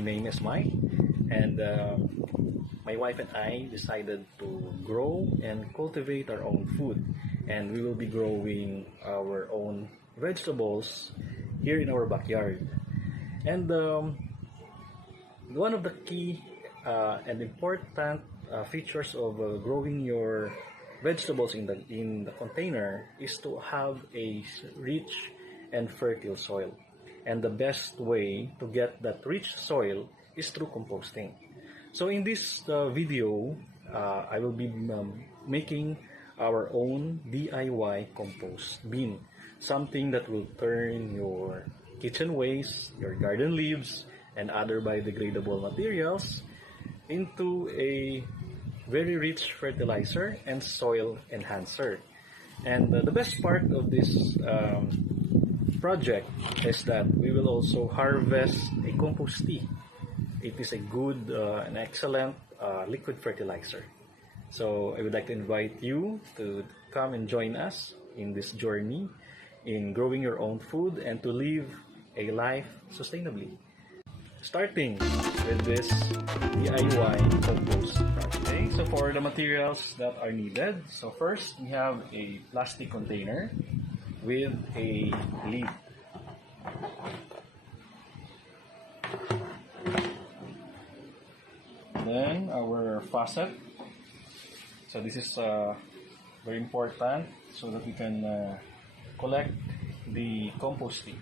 My name is Mike, and my wife and I decided to grow and cultivate our own food, and we will be growing our own vegetables here in our backyard. And one of the key and important features of growing your vegetables in the container is to have a rich and fertile soil. And the best way to get that rich soil is through composting. So in this video, I will be making our own DIY compost bin. Something that will turn your kitchen waste, your garden leaves, and other biodegradable materials into a very rich fertilizer and soil enhancer. And the best part of this project is that we will also harvest a compost tea. It is a good and excellent liquid fertilizer. So I would like to invite you to come and join us in this journey in growing your own food and to live a life sustainably. Starting with this DIY compost project. Okay, so for the materials that are needed, so first we have a plastic container with a lid. Then our faucet. So this is very important so that we can collect the composting.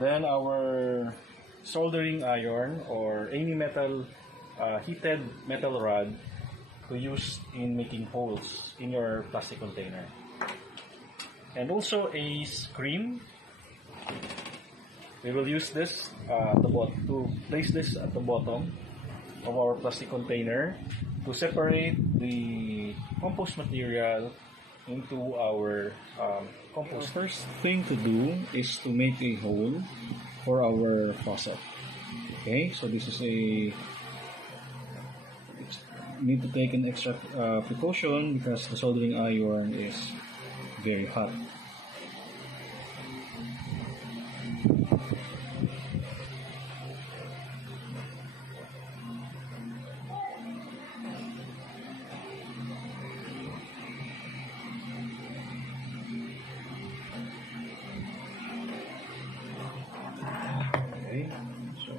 Then our soldering iron or any metal, heated metal rod to use in making holes in your plastic container. And also a screen. We will use this to place this at the bottom of our plastic container to separate the compost material into our compost. First thing to do is to make a hole for our faucet. Okay, so this is need to take an extra precaution because the soldering iron is very hot. Okay, so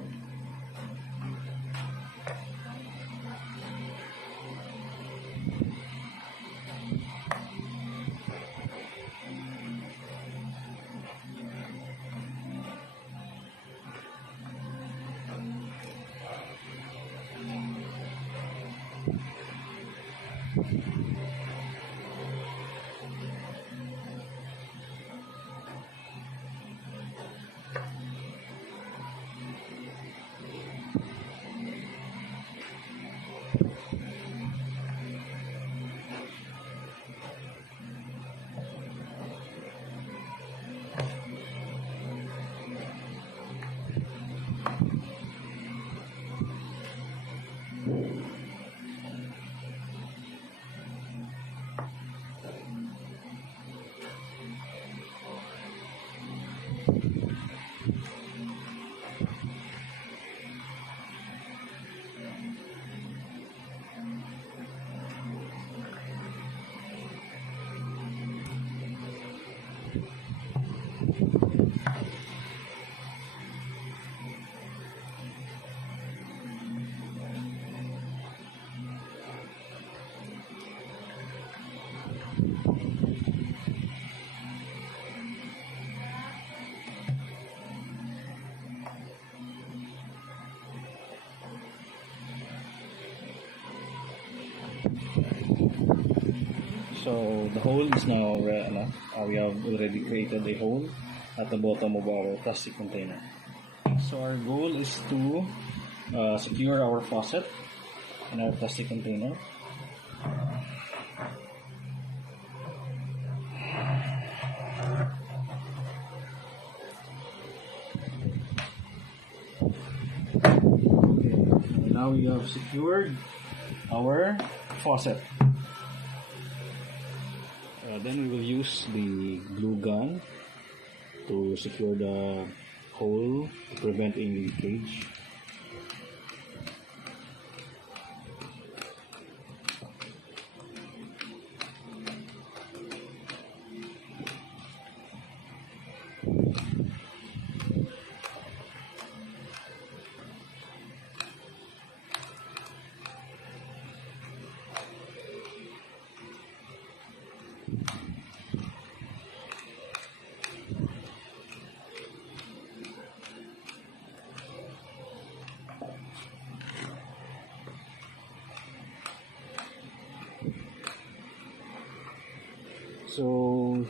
So the hole is now we have already created a hole at the bottom of our plastic container. So our goal is to secure our faucet in our plastic container. Okay, now we have secured our faucet. Then we will use the glue gun to secure the hole to prevent any leakage. So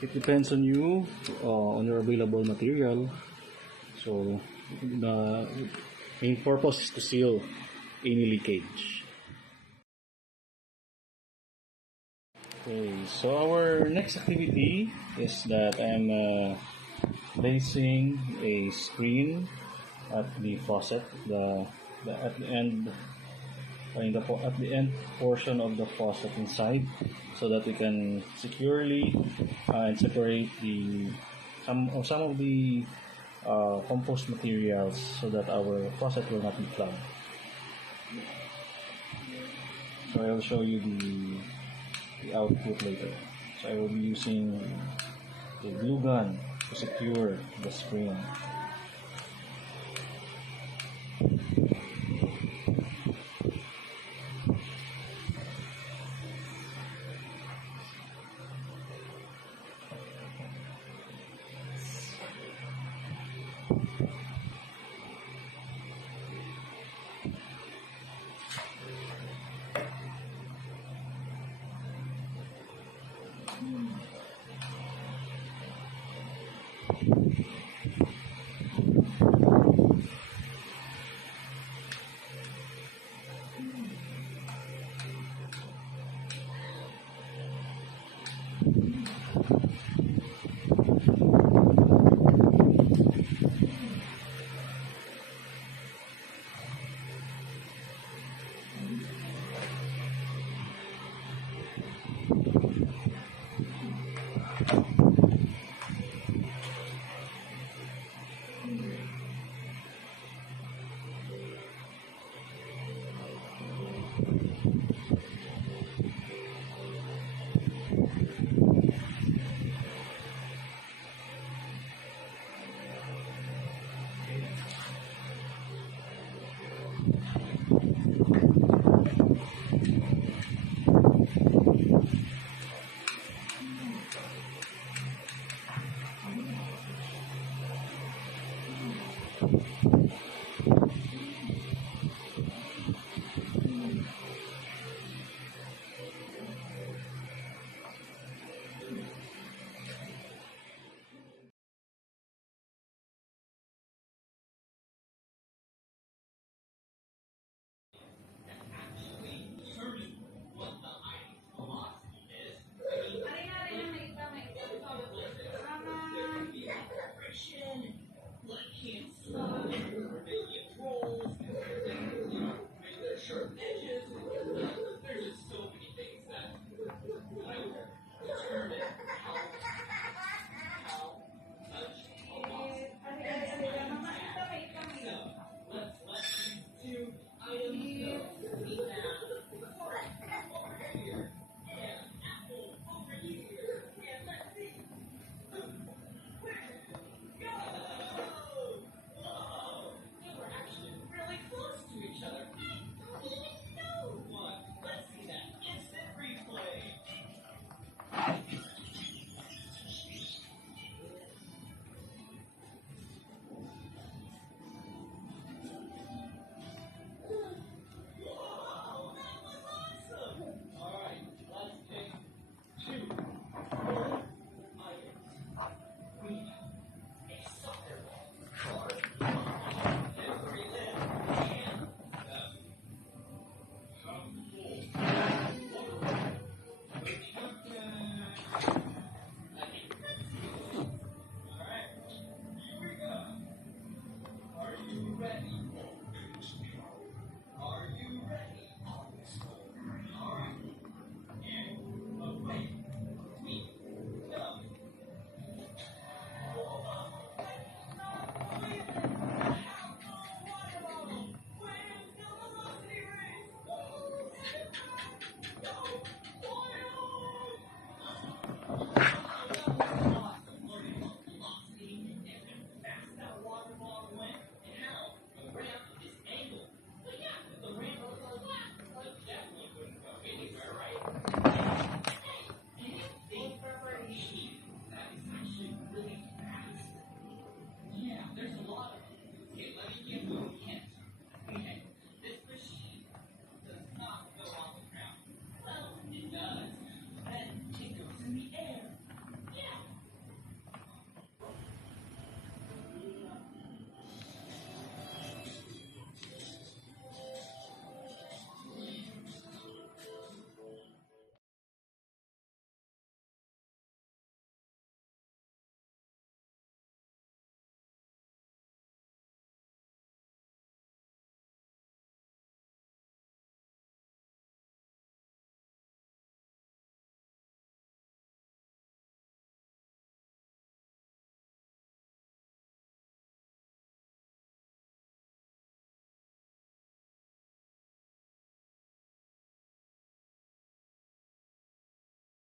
it depends on you, on your available material. So the main purpose is to seal any leakage. Okay, so our next activity is that I'm placing a screen at the faucet, at the end, at the end portion of the faucet inside, so that we can securely and separate some of the compost materials, so that our faucet will not be clogged. So I will show you the output later. So I will be using a glue gun to secure the screen.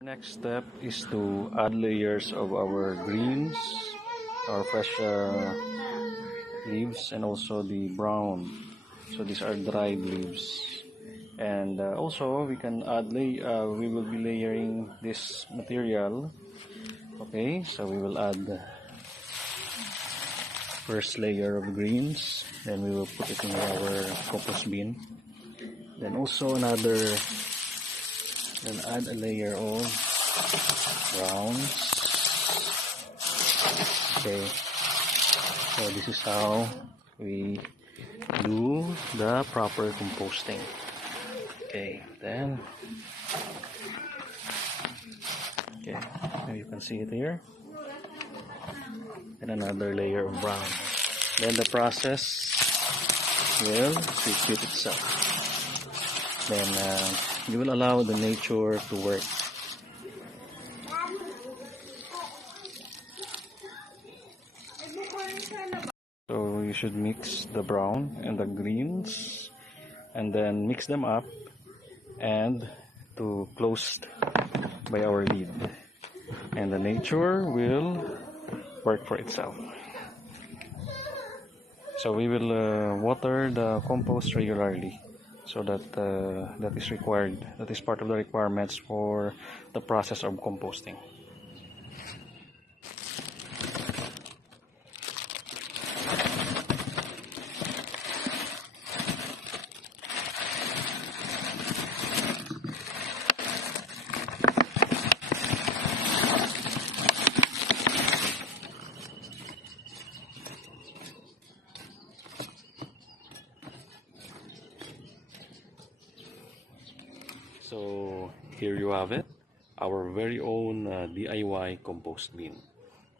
Next step is to add layers of our greens, our fresh leaves, and also the brown. So these are dried leaves. And also we can add we will be layering this material. Okay, so we will add first layer of greens, then we will put it in our compost bin. Then also then add a layer of browns. Okay, so this is how we do the proper composting. Okay, then you can see it here, and another layer of brown. Then the process will repeat itself. Then you will allow the nature to work. So you should mix the brown and the greens, and then mix them up and to close by our lid, and the nature will work for itself. So we will water the compost regularly, so that that is required. That is part of the requirements for the process of composting. So here you have it, our very own DIY compost bin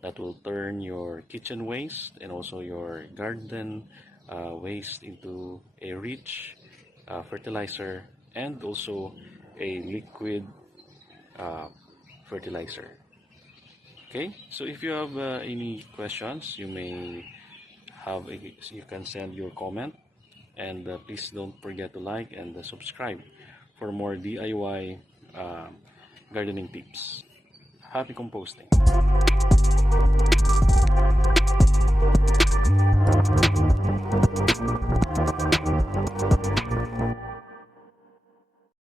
that will turn your kitchen waste and also your garden waste into a rich fertilizer, and also a liquid fertilizer. Okay, so if you have any questions, you can send your comment, and please don't forget to like and subscribe for more DIY gardening tips. Happy composting!